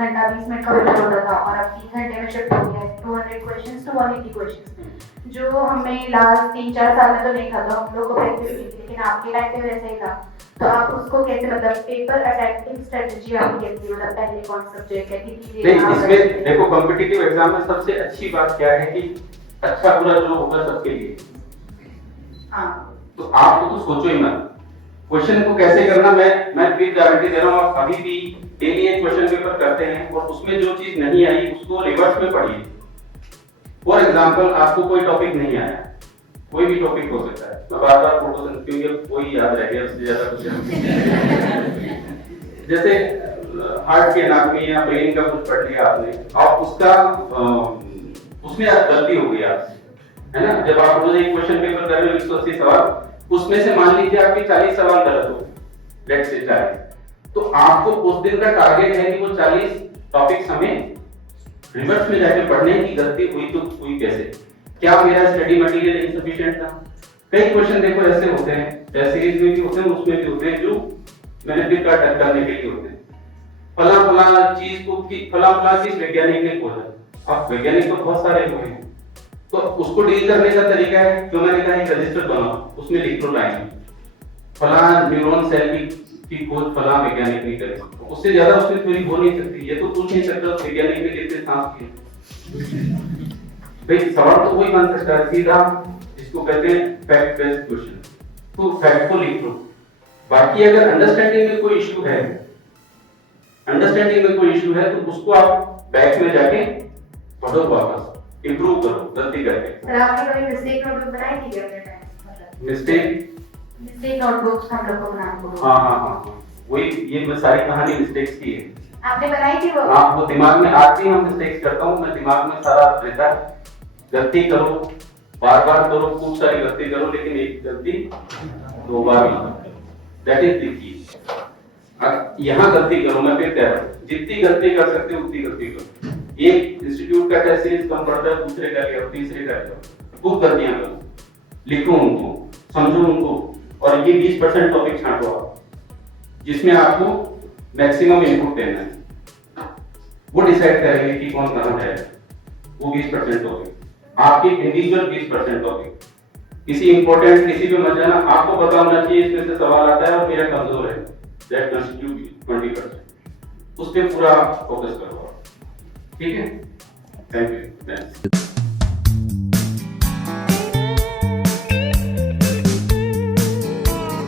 घंटा 20 मिनट का पेपर होता था और अब 3 घंटे में शिफ्ट हो गया है 200 क्वेश्चंस टू 180 क्वेश्चंस, जो हमें लास्ट 3-4 साल में तो नहीं था, तो हम लोग को प्रैक्टिस की थी, लेकिन आपके टाइम पे वैसा ही था। तो आप उसको कैसे, मतलब पेपर अटैकिंग स्ट्रेटजी आपकी कैसी थी, मतलब पहले कौन सा सब्जेक्ट है कि नहीं, इसमें देखो कॉम्पिटिटिव एग्जाम में सबसे अच्छी बात क्या है कि अच्छा बुरा जो होगा सबके लिए। हाँ, तो आप तो सोचो ही मत क्वेश्चन को कैसे करना। मैं फिर गारंटी दे रहा हूँ, आप अभी भी डेली एक क्वेश्चन पेपर करते हैं और उसमें जो चीज नहीं आई उसको रिवर्स में पढ़िए। फॉर एग्जांपल आपको कोई टॉपिक नहीं आया, कोई भी टॉपिक हो सकता है, मैं बार बार फोटो क्योंकि कोई याद रह गया उससे ज्यादा कुछ जैसे हार्ट की एनाटॉमी या ब्रेन का कुछ पढ़ लिया आपने और उसका उसमें गलती हो गई आपसे, है ना। जब आप रोज एक क्वेश्चन पेपर कर रहे हो 180 सवाल, उसमें से मान लीजिए आपके 40 सवाल गलत हो, लेट्स से 40, तो आपको उस दिन का टारगेट है कि वो 40 टॉपिक्स हमें रिवर्स में जाके पढ़ने की। गलती हुई तो हुई कैसे, क्या मेरा स्टडी मटेरियल इनसफिशिएंट था। कई क्वेश्चन देखो ऐसे होते हैं, टेस्ट सीरीज में भी होते हैं, उसमें भी होते हैं, जो मैंने भी कर करने के लिए होते हैं। फला चीज को फला चीज वैज्ञानिक ने खोजा। अब वैज्ञानिक तो बहुत सारे हुए हैं, तो उसको डील करने का तरीका है जो मैंने कहा, एक रजिस्टर बनाओ, उसमें लिख लो लाइन फला न्यूरॉन सेल की खोज फला वैज्ञानिक ने करी। उससे ज्यादा उसमें थ्योरी हो नहीं सकती। ये तो पूछ नहीं सकता वैज्ञानिक ने कितने सांस किए। भाई सवाल तो वही बन सकता है सीधा, जिसको कहते हैं फैक्ट बेस्ड क्वेश्चन। तो फैक्ट को लिख लो। बाकी अगर अंडरस्टैंडिंग में कोई इशू है, तो उसको आप बैक में जाके पढ़ो, वापस इंप्रूव करो गलती करके। सर आपने कभी मिस्टेक नोटबुक बनाई थी क्या अपने टाइम? मिस्टेक नोटबुक्स हम लोग को बनाना पड़ो। हाँ, वही ये मैं सारी कहानी मिस्टेक्स की है। आपने बनाई थी वो? हाँ, वो दिमाग में आज भी हम मिस्टेक्स करता हूँ, मैं दिमाग में सारा रहता है। गलती करो, बार बार करो, खूब सारी गलती करो, लेकिन एक गलती 2 बार नहीं। That is the key. यहाँ गलती करो, मैं फिर कह रहा हूँ, जितनी गलती कर सकते हो उतनी गलती करो। एक इंस्टीट्यूट का टेस्ट सीरीज कम पड़ता है, दूसरे का लिया, तीसरे का लिया, खूब गलतियां करो, लिखो उनको, समझो उनको, और ये 20% टॉपिक छांटो आप, जिसमें आपको मैक्सिमम इनपुट देना है। वो डिसाइड करेंगे कि कौन कहाँ जाएगा। वो 20% टॉपिक आपकी इंडिविजुअल 20% टॉपिक, किसी इंपॉर्टेंट किसी पे मत जाना, आपको पता होना चाहिए इसमें से सवाल आता है और मेरा कमजोर है, दैट कंस्टिट्यूट 20%। उस पे पूरा फोकस करो, ठीक है। Thank you.